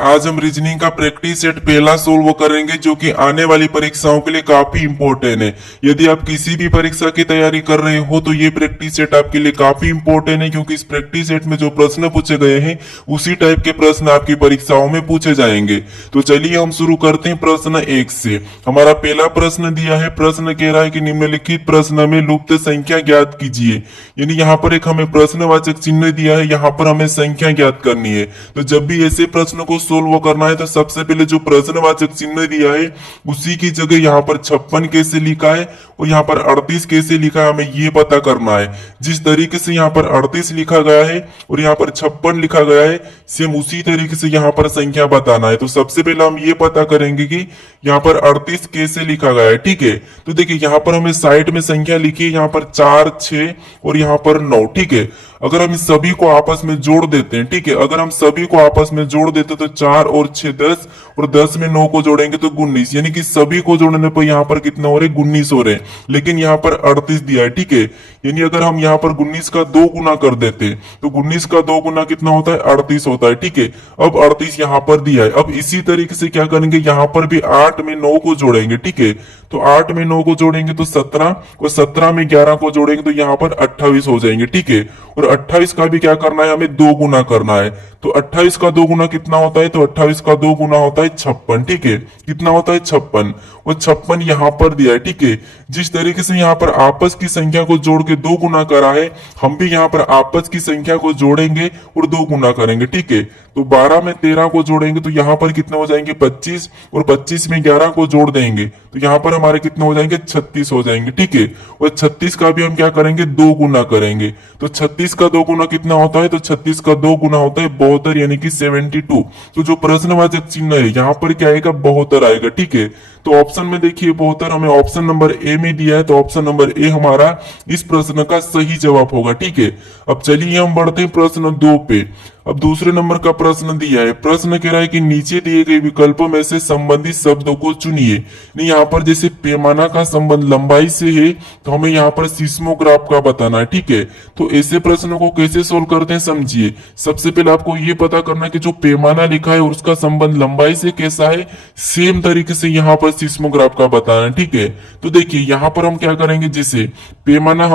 आज हम रीजनिंग का प्रैक्टिस सेट पहला सोल्व करेंगे जो कि आने वाली परीक्षाओं के लिए काफी इंपॉर्टेंट है। यदि आप किसी भी परीक्षा की तैयारी कर रहे हो तो ये प्रैक्टिस सेट आपके लिए काफी इंपॉर्टेंट है, क्योंकि इस प्रैक्टिस सेट में जो प्रश्न पूछे गए हैं उसी टाइप के प्रश्न आपकी परीक्षाओं में पूछे जाएंगे। तो चलिए हम शुरू करते हैं प्रश्न 1 से। हमारा पहला प्रश्न दिया है, प्रश्न कह रहा है कि निम्नलिखित प्रश्न में लुप्त संख्या ज्ञात कीजिए। यानी यहाँ पर एक हमें प्रश्नवाचक चिन्ह दिया है, यहाँ पर हमें संख्या ज्ञात करनी है। तो जब भी ऐसे प्रश्न को सोल्व करना है तो सबसे पहले जो प्रश्नवाचक चिन्ह दिया है उसी की जगह यहाँ पर 56 कैसे लिखा है और यहाँ पर 38 कैसे लिखा है, हमें ये पता करना है। जिस तरीके से यहाँ पर 38 लिखा गया है और यहाँ पर 56 लिखा गया है, सेम उसी तरीके से यहाँ पर संख्या बताना है। तो सबसे पहले हम ये पता करेंगे कि यहाँ पर 38 कैसे लिखा गया है। ठीक है, तो देखिए यहाँ पर हमें साइड में संख्या लिखी है, यहाँ पर 4, 6 और यहाँ पर 9। ठीक है, अगर हम सभी को आपस में जोड़ देते हैं, ठीक है, अगर हम सभी को आपस में जोड़ देते तो 4 और 6 10 और 10 में 9 को जोड़ेंगे तो 19, यानी कि सभी को जोड़ने पर यहाँ पर कितना हो रहे, 19 हो रहे हैं। लेकिन यहाँ पर 38 दिया है। ठीक है, यानी अगर हम यहाँ पर 19 का 2 गुना कर देते तो 19 का 2 गुना कितना होता है, 38 होता है। ठीक है, अब 38 यहाँ पर दिया है। अब इसी तरीके से क्या करेंगे, यहाँ पर भी 8 में 9 को जोड़ेंगे। ठीक है, तो 8 में 9 को जोड़ेंगे तो 17 और 17 में 11 को जोड़ेंगे तो यहाँ पर 28 हो जाएंगे। ठीक है, और 28 का भी क्या करना है, हमें 2 गुना करना है। तो 28 का 2 गुना कितना होता है, तो 28 का 2 गुना होता है 56। ठीक है, कितना होता है, 56, और 56 यहाँ पर दिया है। ठीक है, जिस तरीके से यहाँ पर आपस की संख्या को जोड़ के 2 गुना करा है, हम भी यहाँ पर आपस की संख्या को जोड़ेंगे और 2 गुना करेंगे। ठीक है, तो 12 में 13 को जोड़ेंगे तो यहाँ पर कितने हो जाएंगे, 25, और 25 में 11 को जोड़ देंगे तो यहाँ पर हमारे कितने हो जाएंगे, 36 हो जाएंगे। ठीक है, और 36 का भी हम क्या करेंगे, 2 गुना करेंगे। तो 36 का 2 गुना कितना होता है, तो 36 का 2 गुना होता है 72, यानी कि 72। तो जो प्रश्नवाचक चिन्ह है यहाँ पर क्या आएगा, 72 आएगा। ठीक है, तो ऑप्शन में देखिए 72 हमें ऑप्शन नंबर ए में दिया है, तो ऑप्शन नंबर ए हमारा इस प्रश्न का सही जवाब होगा। ठीक है, अब चलिए हम बढ़ते हैं प्रश्न 2 पे। अब दूसरे नंबर का प्रश्न दिया है, प्रश्न कह रहा है कि नीचे दिए गए विकल्पों में से संबंधित शब्दों को चुनिए। यहाँ पर जैसे पैमाना का संबंध लंबाई से है तो हमें यहाँ पर सिस्मोग्राफ का बताना है। ठीक है, तो ऐसे प्रश्नों को कैसे सोल्व करते हैं समझिए। सबसे पहले आपको ये पता करना है कि जो पैमाना लिखा है उसका संबंध लंबाई से कैसा है, सेम तरीके से यहाँ पर सिस्मोग्राफ का बताना है। ठीक है, तो देखिए यहाँ पर हम क्या करेंगे, जैसे पैमाना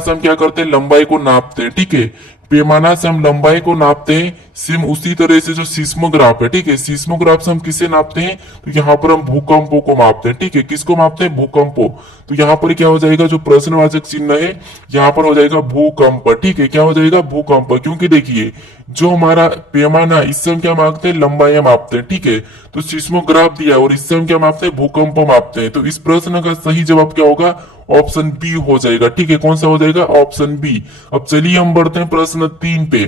से हम क्या करते हैं, लंबाई को नापते हैं। ठीक है, पैमाना से हम लंबाई को नापते हैं, सेम उसी तरह से जो सिस्मोग्राफ है, ठीक है, सिस्मोग्राफ से हम किसे नापते हैं, तो यहाँ पर हम भूकंपों को मापते हैं। ठीक है, किसको मापते हैं, भूकंपों। तो यहाँ पर क्या हो जाएगा, जो प्रश्नवाचक चिन्ह है यहाँ पर हो जाएगा भूकंप। ठीक है, क्या हो जाएगा, भूकंप, क्योंकि देखिए जो हमारा पैमाना, इससे हम क्या मापते हैं, लंबाई मापते हैं। ठीक है, तो सिस्मोग्राफ दिया और इससे हम क्या मापते हैं, भूकंप मापते हैं। तो इस प्रश्न का सही जवाब क्या होगा, ऑप्शन बी हो जाएगा। ठीक है, कौन सा हो जाएगा, ऑप्शन बी। अब चलिए हम बढ़ते हैं प्रश्न 3 पे।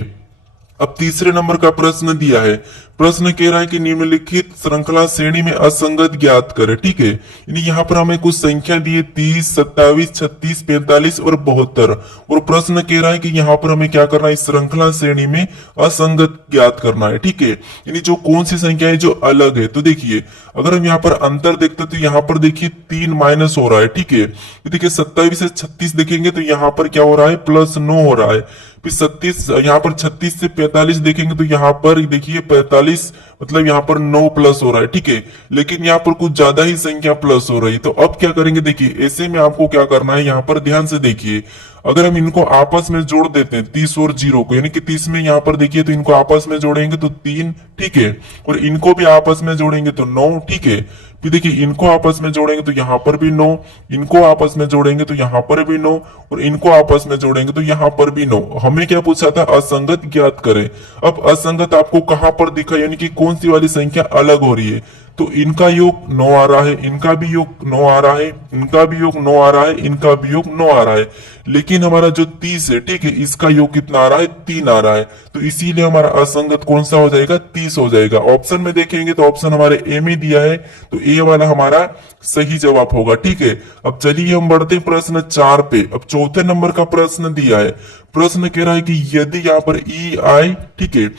अब तीसरे नंबर का प्रश्न दिया है, प्रश्न कह रहा है कि निम्नलिखित श्रृंखला श्रेणी में असंगत ज्ञात करें। ठीक है, यानी यहाँ पर हमें कुछ संख्या दी है 30, 27, 36, 45 और 72, और प्रश्न कह रहा है कि यहाँ पर हमें क्या करना है, इस श्रृंखला श्रेणी में असंगत ज्ञात करना है। ठीक है, यानी जो कौन सी संख्या है जो अलग है। तो देखिए अगर हम यहाँ पर अंतर देखते तो यहाँ पर देखिए 3 माइनस हो रहा है। ठीक है, तो देखिए 27 से 36 देखेंगे तो यहाँ पर क्या हो रहा है, +9 हो रहा है। फिर 36, यहाँ पर 36 से 45 देखेंगे तो यहाँ पर देखिए 45, मतलब यहाँ पर 9 प्लस हो रहा है। ठीक है, लेकिन यहाँ पर कुछ ज्यादा ही संख्या प्लस हो रही है। तो अब क्या करेंगे, देखिए ऐसे में आपको क्या करना है, यहाँ पर ध्यान से देखिए, अगर हम इनको आपस में जोड़ देते हैं 30 और 0 को, यानी कि 30 में यहाँ पर देखिए तो इनको आपस में जोड़ेंगे तो 3। ठीक है, और इनको भी आपस में जोड़ेंगे तो 9। ठीक है, फिर देखिए इनको आपस में जोड़ेंगे तो यहाँ पर भी 9, इनको आपस में जोड़ेंगे तो यहाँ पर भी 9, और इनको आपस में जोड़ेंगे तो यहाँ पर भी 9। हमें क्या पूछा था, असंगत ज्ञात करें। अब असंगत आपको कहां पर दिखा, यानी कि कौन सी वाली संख्या अलग हो रही है। तो इनका योग 9 आ रहा है, इनका भी योग 9 आ रहा है, इनका भी योग 9 आ रहा है, इनका भी योग 9 आ रहा है। लेकिन हमारा जो 30 है, ठीक है, इसका योग कितना आ रहा है, 3 आ रहा है। तो इसीलिए हमारा असंगत कौन सा हो जाएगा, 30 हो जाएगा। ऑप्शन में देखेंगे तो ऑप्शन हमारे ए में दिया है, तो ए वाला हमारा सही जवाब होगा। ठीक है, अब चलिए हम बढ़ते हैं प्रश्न 4 पे। अब चौथे नंबर का प्रश्न दिया है, प्रश्न कह रहा है कि यदि यहाँ पर EI, ठीक है,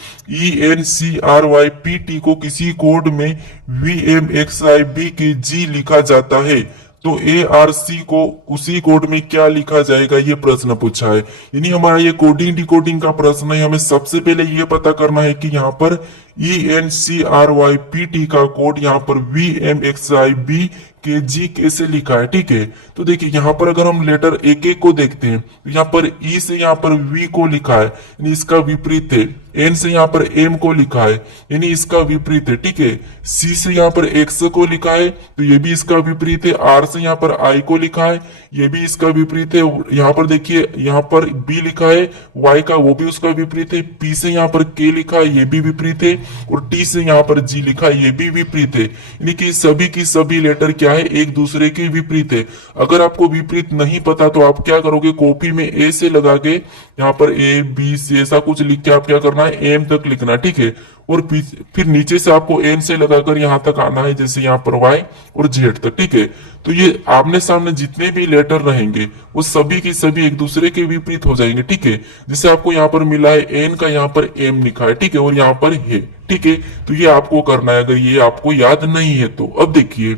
ENCRYPT को किसी कोड में VMXIB के G लिखा जाता है तो ARC को उसी कोड में क्या लिखा जाएगा, ये प्रश्न पूछा है। यानी हमारा ये कोडिंग डिकोडिंग का प्रश्न है। हमें सबसे पहले ये पता करना है कि यहाँ पर ENCRYPT का कोड यहाँ पर VMXIB के जी कैसे लिखा है, ठीक है। तो देखिए यहाँ पर अगर हम लेटर एक एक को देखते हैं तो यहाँ पर ई से यहाँ पर वी को लिखा है, यानी इसका विपरीत है। एन से यहाँ पर एम को लिखा है, यानी इसका विपरीत है, ठीक है। सी से यहाँ पर एक्स को लिखा है तो ये भी इसका विपरीत है। आर से यहाँ पर आई को लिखा है, ये भी इसका विपरीत है। यहाँ पर देखिए यहाँ पर बी लिखा है वाई का, वो भी उसका विपरीत है। पी से यहाँ पर के लिखा है, ये भी विपरीत है। और टी से यहाँ पर जी लिखा है, ये भी विपरीत है। यानी कि सभी की सभी लेटर क्या है, एक दूसरे के विपरीत है। अगर आपको विपरीत नहीं पता तो आप क्या करोगे, कॉपी में ए से लगा के यहाँ पर ए बी सी ऐसा कुछ लिख के आप क्या करना है, एम तक लिखना है, ठीक है। और फिर नीचे से आपको एन से लगाकर यहाँ तक आना है, जैसे यहाँ पर वाई और जेड तक, ठीक है। तो ये आमने सामने जितने भी लेटर रहेंगे वो सभी के सभी एक दूसरे के विपरीत हो जाएंगे, ठीक है। जैसे आपको यहाँ पर मिला है एन का यहाँ पर एम लिखा है, ठीक है, और यहाँ पर है, ठीक है। तो ये आपको करना है अगर ये आपको याद नहीं है तो। अब देखिए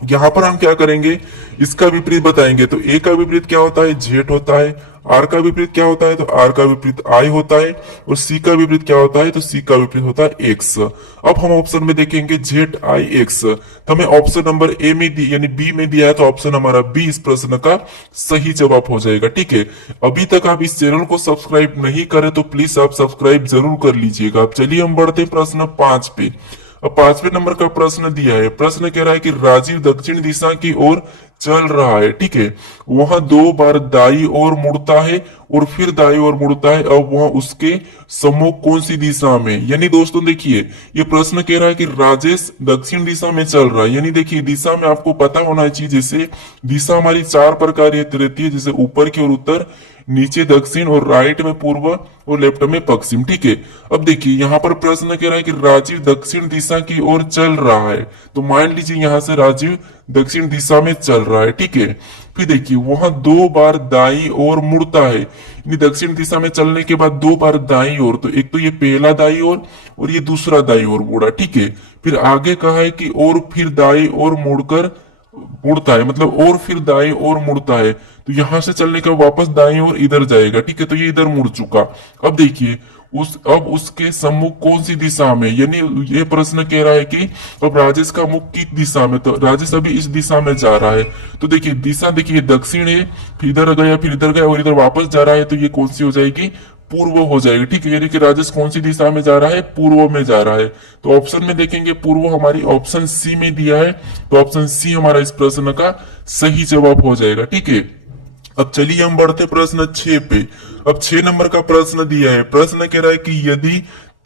यहाँ पर हम क्या करेंगे, इसका विपरीत बताएंगे। तो ए का विपरीत क्या होता है, जेड होता है। आर का विपरीत क्या होता है, तो आर का विपरीत आई होता है। और सी का विपरीत क्या होता है, तो सी का विपरीत होता है एक्स। अब हम ऑप्शन में देखेंगे जेड आई एक्स, तो हमें ऑप्शन नंबर ए में दी यानी बी में दिया है, तो ऑप्शन हमारा बी इस प्रश्न का सही जवाब हो जाएगा, ठीक है। अभी तक आप इस चैनल को सब्सक्राइब नहीं करे तो प्लीज आप सब्सक्राइब जरूर कर लीजिएगा। अब चलिए हम बढ़ते प्रश्न 5 पे। अब 5वें नंबर का प्रश्न दिया है। प्रश्न कह रहा है कि राजीव दक्षिण दिशा की ओर चल रहा है, ठीक है। वहां 2 बार दाई ओर मुड़ता है और फिर दाई ओर मुड़ता है। अब वहां उसके सम्मुख कौन सी दिशा में, यानी दोस्तों देखिए ये प्रश्न कह रहा है कि राजेश दक्षिण दिशा में चल रहा है। यानी देखिए दिशा में आपको पता होना चाहिए, जैसे दिशा हमारी 4 प्रकार रहती है, जैसे ऊपर की ओर उत्तर, नीचे दक्षिण, और राइट में पूर्व, और लेफ्ट में पश्चिम, ठीक है। अब देखिए यहाँ पर प्रश्न कह रहा है कि राजीव दक्षिण दिशा की ओर चल रहा है, तो मान लीजिए यहाँ से राजीव दक्षिण दिशा में चल रहा है, ठीक है। फिर देखिए वहां 2 बार दाई ओर मुड़ता है, यानी दक्षिण दिशा में चलने के बाद 2 बार दाई ओर, तो एक तो ये पहला दाई ओर और ये दूसरा दाई ओर मुड़ा, ठीक है। फिर आगे कहा है कि और फिर दाई ओर मुड़कर मुड़ता है, मतलब और फिर दाएं ओर मुड़ता है, तो यहां से चलने का वापस दाएं ओर इधर जाएगा, ठीक है। तो ये इधर मुड़ चुका। अब देखिए अब उसके सम्मुख कौन सी दिशा में, यानी ये प्रश्न कह रहा है कि अब राजेश का मुख किस दिशा में, तो राजेश अभी इस दिशा में जा रहा है। तो देखिए दिशा देखिए दक्षिण है, फिर इधर गया, फिर इधर गया और इधर वापस जा रहा है, तो ये कौन सी हो जाएगी, पूर्व हो जाएगी, ठीक है। यानी कि राजेश कौन सी दिशा में जा रहा है, पूर्व में जा रहा है। तो ऑप्शन में देखेंगे पूर्व हमारी ऑप्शन सी में दिया है, तो ऑप्शन सी हमारा इस प्रश्न का सही जवाब हो जाएगा, ठीक है। अब चलिए हम बढ़ते प्रश्न 6 पे। अब 6 नंबर का प्रश्न दिया है। प्रश्न कह रहा है कि यदि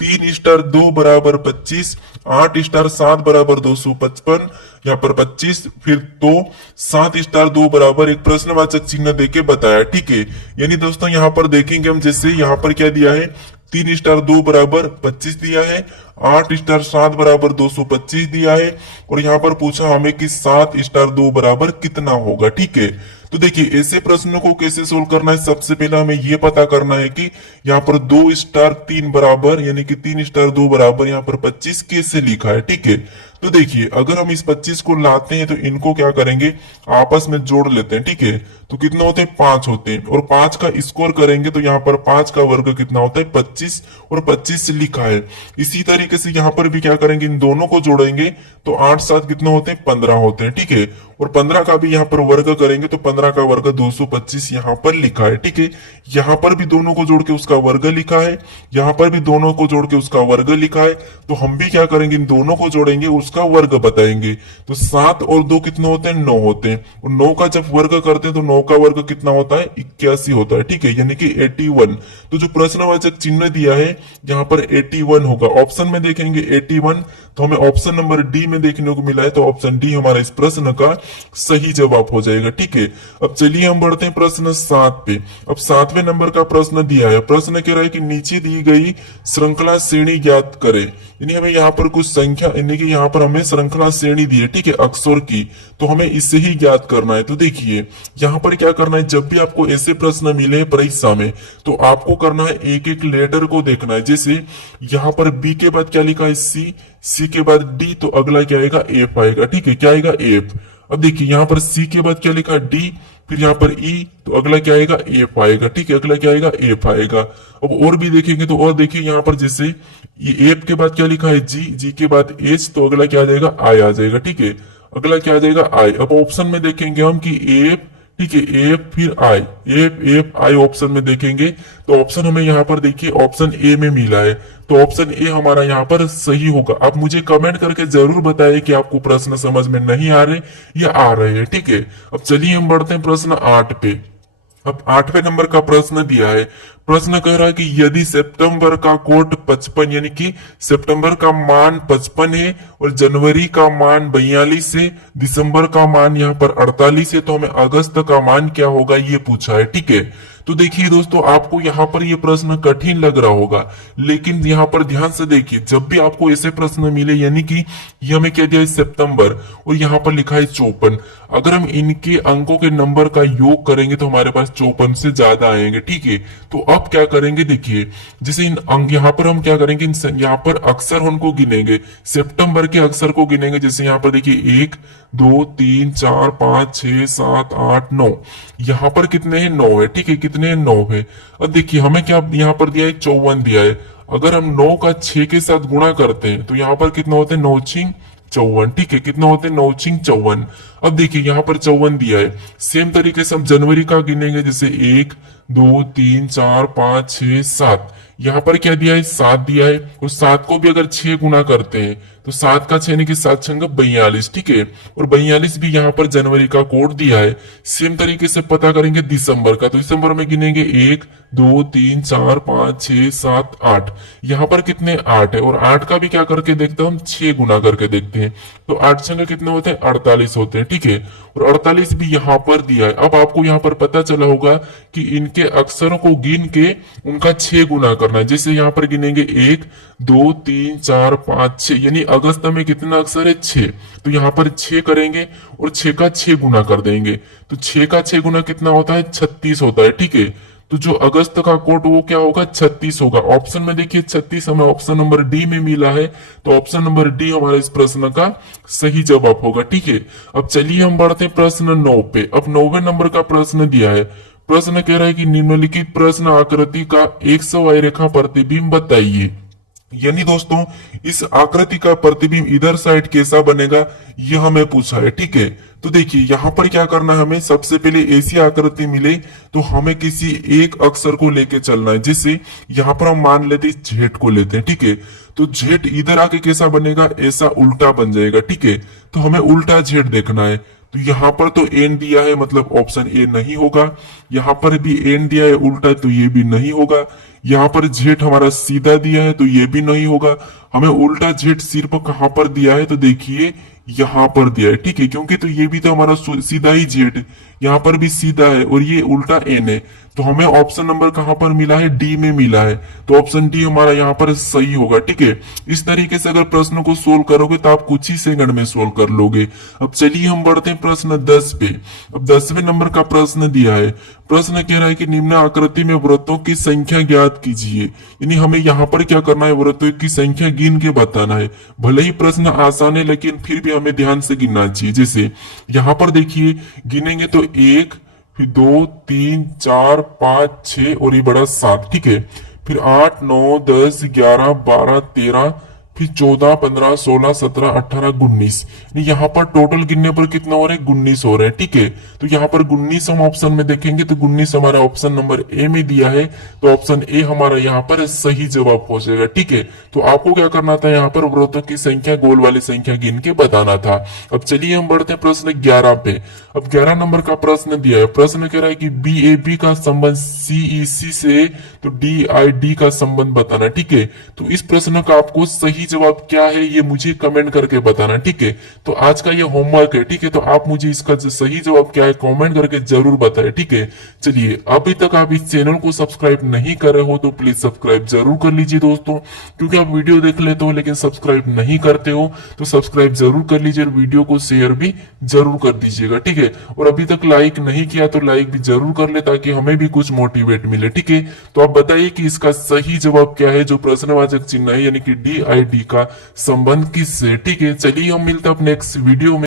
3 स्टार 2 बराबर 25, 8 स्टार 7 बराबर 255, यहाँ पर 25, फिर तो 7 स्टार 2 बराबर एक प्रश्नवाचक चिन्ह देके बताया, ठीक है। यानी दोस्तों यहाँ पर देखेंगे हम, जैसे यहाँ पर क्या दिया है, 3 स्टार 2 बराबर 25 दिया है, 8 स्टार 7 बराबर 225 दिया है, और यहाँ पर पूछा हमें कि 7 स्टार 2 बराबर कितना होगा, ठीक है। तो देखिए ऐसे प्रश्नों को कैसे सोल्व करना है, सबसे पहले हमें यह पता करना है कि यहाँ पर 2 स्टार 3 बराबर, यानी कि 3 स्टार 2 बराबर यहाँ पर 25 कैसे लिखा है, ठीक है। तो देखिए अगर हम इस 25 को लाते हैं तो इनको क्या करेंगे, आपस में जोड़ लेते हैं, ठीक है। तो कितना होते हैं, 5 होते हैं, और 5 का स्क्वायर करेंगे तो यहाँ पर 5 का वर्ग कितना होता है, 25, और 25 लिखा है। इसी तरीके से यहाँ पर भी क्या करेंगे, इन दोनों को जोड़ेंगे तो 8 7 कितना होते हैं, 15 होते हैं, ठीक है। और 15 का भी यहाँ पर वर्ग करेंगे तो 15 का वर्ग 225 यहाँ पर लिखा है, ठीक है। यहाँ पर भी दोनों को जोड़ के उसका वर्ग लिखा है, यहाँ पर भी दोनों को जोड़ के उसका वर्ग लिखा है। तो हम भी क्या करेंगे, इन दोनों को जोड़ेंगे, उसका वर्ग बताएंगे। तो 7 और 2 कितने होते हैं, 9 होते हैं, और 9 का जब वर्ग करते हैं तो 9 का वर्ग कितना होता है, 81 होता है, ठीक है, यानी कि 81। तो जो प्रश्नवाचक चिन्ह दिया है यहाँ पर 81 होगा। ऑप्शन में देखेंगे 81, तो हमें ऑप्शन नंबर डी में देखने को मिला है, तो ऑप्शन डी हमारा इस प्रश्न का सही जवाब हो जाएगा, ठीक है। अब चलिए हम बढ़ते हैं प्रश्न 7 पे। अब 7वें नंबर का प्रश्न दिया है। प्रश्न कह रहा है कि नीचे दी गई श्रृंखला श्रेणी ज्ञात करे, यानी हमें यहाँ पर कुछ संख्या, यानी कि यहाँ पर हमें श्रृंखला श्रेणी दी है, ठीक है, अक्षर की, तो हमें इससे ही ज्ञात करना है। तो देखिए यहाँ पर क्या करना है, जब भी आपको ऐसे प्रश्न मिले परीक्षा में तो आपको करना है एक एक लेटर को देखना है। जैसे यहाँ पर बी के बाद क्या लिखा है, सी, सी के बाद डी, तो अगला क्या आएगा, एफ आएगा, ठीक है, क्या आएगा, एफ। अब देखिए यहाँ पर सी के बाद क्या लिखा है डी, फिर यहाँ पर ई, तो अगला क्या आएगा एफ आएगा। ठीक है, अगला क्या आएगा एफ आएगा। अब और भी देखेंगे तो और देखिए यहाँ पर जैसे ये एफ के बाद क्या लिखा है जी, जी के बाद एच, तो अगला क्या आ जाएगा आई आ जाएगा। ठीक है, अगला क्या आ जाएगा आई। अब ऑप्शन में देखेंगे हम कि एफ, ठीक है एफ फिर आई, एफ एफ आई ऑप्शन में देखेंगे तो ऑप्शन हमें यहाँ पर देखिए ऑप्शन ए में मिला है, तो ऑप्शन ए हमारा यहाँ पर सही होगा। आप मुझे कमेंट करके जरूर बताइए कि आपको प्रश्न समझ में नहीं आ रहे या आ रहे हैं। ठीक है, अब चलिए हम बढ़ते हैं प्रश्न 8 पे। अब 8वें नंबर का प्रश्न दिया है। प्रश्न कह रहा है कि यदि सितंबर का कोट 55 यानी कि सितंबर का मान 55 है और जनवरी का मान 42 है, दिसंबर का मान यहाँ पर 48 है, तो हमें अगस्त का मान क्या होगा ये पूछा है। ठीक है, तो देखिए दोस्तों आपको यहाँ पर ये प्रश्न कठिन लग रहा होगा, लेकिन यहाँ पर ध्यान से देखिए जब भी आपको ऐसे प्रश्न मिले यानी कि ये हमें क्या दिया है सितंबर और यहाँ पर लिखा है 54, अगर हम इनके अंकों के नंबर का योग करेंगे तो हमारे पास 54 से ज्यादा आएंगे। ठीक है, तो अब क्या करेंगे देखिए जैसे इन अंक यहाँ पर हम क्या करेंगे यहाँ पर अक्षर उनको गिनेंगे, सितंबर के अक्षर को गिनेंगे। जैसे यहाँ पर देखिए 1 2 3 4 5 6 7 8 9, यहाँ पर कितने हैं 9 है। ठीक है, कितने हैं 9 है। अब देखिए हमें क्या यहाँ पर दिया है 54 दिया है, अगर हम 9 का 6 के साथ गुणा करते हैं तो यहाँ पर कितना होता है 9 छिंग 54। ठीक है, कितना होते हैं 9 छिंग 54। अब देखिए यहाँ पर 54 दिया है, सेम तरीके से हम जनवरी का गिनेंगे जैसे 1 2 3 4 5 6 7, यहाँ पर क्या दिया है 7 दिया है, और 7 को भी अगर 6 गुना करते हैं तो 7 का 6 यानी कि 7 छंग 42। ठीक है, और 42 भी यहाँ पर जनवरी का कोड दिया है। सेम तरीके से पता करेंगे दिसंबर का, तो दिसंबर में गिनेंगे 1 2 3 4 5 6 7 8, यहाँ पर कितने 8 है, और 8 का भी क्या करके देखते हैं हम 6 गुना करके देखते हैं, तो 8 छंग कितने होते हैं 48 होते हैं। ठीक है, और 48 भी यहाँ पर दिया है। अब आपको यहाँ पर पता चला होगा कि इनके अक्षरों को गिन के उनका 6 गुना करना है। जैसे यहाँ पर गिनेंगे 1 2 3 4 5 6, यानी अगस्त में कितना अक्षर है 6, तो यहाँ पर 6 करेंगे और 6 का 6 गुना कर देंगे, तो 6 का 6 गुना कितना होता है 36 होता है। ठीक है, तो जो अगस्त का कोट वो क्या होगा 36 होगा। ऑप्शन में देखिए 36 हमें ऑप्शन नंबर डी में मिला है, तो ऑप्शन नंबर डी हमारे इस प्रश्न का सही जवाब होगा। ठीक है, अब चलिए हम बढ़ते हैं प्रश्न 9 पे। अब 9वें नंबर का प्रश्न दिया है। प्रश्न कह रहा है कि निम्नलिखित प्रश्न आकृति का 100 रेखा प्रतिबिंब बताइए। यानी दोस्तों इस आकृति का प्रतिबिंब इधर साइड कैसा बनेगा यह हमें पूछा है। ठीक है, तो देखिए यहाँ पर क्या करना है, हमें सबसे पहले ऐसी आकृति मिले तो हमें किसी एक अक्षर को लेके चलना है। जैसे यहाँ पर हम मान लेते हैं जेड को लेते हैं। ठीक है, तो जेड इधर आके कैसा बनेगा, ऐसा उल्टा बन जाएगा। ठीक है, तो हमें उल्टा जेड देखना है, तो यहाँ पर तो एन दिया है मतलब ऑप्शन ए नहीं होगा, यहाँ पर भी एन दिया है उल्टा तो ये भी नहीं होगा, यहाँ पर जेड हमारा सीधा दिया है तो ये भी नहीं होगा। हमें उल्टा जेड सिर्फ कहां पर दिया है, तो देखिए यहाँ पर दिया है। ठीक है, क्योंकि तो ये भी तो हमारा सीधा ही जेड, यहाँ पर भी सीधा है और ये उल्टा एन है, तो हमें ऑप्शन नंबर कहां पर मिला है डी में मिला है, तो ऑप्शन डी हमारा यहाँ पर सही होगा। ठीक है, इस तरीके से अगर प्रश्न को सोल्व करोगे तो आप कुछ ही सेकंड में सोल्व कर लोगे। अब चलिए हम बढ़ते हैं प्रश्न 10 पे। अब 10वें नंबर का प्रश्न दिया है। प्रश्न कह रहा है कि निम्न आकृति में वृत्तों की संख्या ज्ञात कीजिए, यानी हमें यहाँ पर क्या करना है वृत्तों की संख्या गिन के बताना है। भले ही प्रश्न आसान है लेकिन फिर भी हमें ध्यान से गिनना चाहिए। जैसे यहाँ पर देखिए गिनेंगे तो 1 फिर 2 3 4 5 6 और ये बड़ा 7। ठीक है, फिर 8 9 10 11 12 13 फिर 14 15 16 17 18 19, यहाँ पर टोटल गिनने पर कितना हो रहा है 19 हो रहे हैं। ठीक है, तो यहाँ पर 19 हम ऑप्शन में देखेंगे तो 19 हमारा ऑप्शन नंबर ए में दिया है, तो ऑप्शन ए हमारा यहाँ पर सही जवाब हो जाएगा। ठीक है, तो आपको क्या करना था यहाँ पर वृत्तों की संख्या गोल वाली संख्या गिन के बताना था। अब चलिए हम बढ़ते हैं प्रश्न 11 पे। अब 11 नंबर का प्रश्न दिया है। प्रश्न कह रहा है कि BAB का संबंध CEC से तो DID का संबंध बताना। ठीक है, तो इस प्रश्न का आपको सही जवाब क्या है ये मुझे कमेंट करके बताना। ठीक है, तो आज का ये होमवर्क है। ठीक है, तो आप मुझे इसका सही जवाब क्या है कमेंट करके जरूर बताएं। ठीक है, चलिए अभी तक आप इस चैनल को सब्सक्राइब नहीं कर रहे हो तो प्लीज सब्सक्राइब जरूर कर लीजिए दोस्तों, क्योंकि आप वीडियो देख लेते हो लेकिन सब्सक्राइब नहीं करते हो, तो सब्सक्राइब जरूर कर लीजिए और वीडियो को शेयर भी जरूर कर दीजिएगा। ठीक है, और अभी तक लाइक नहीं किया तो लाइक भी जरूर कर ले ताकि हमें भी कुछ मोटिवेट मिले। ठीक है, तो आप बताइए कि इसका सही जवाब क्या है जो प्रश्नवाचक चिन्ह है यानी कि DID का संबंध किससे। ठीक है, चलिए हम मिलते हैं अपने नेक्स्ट वीडियो में।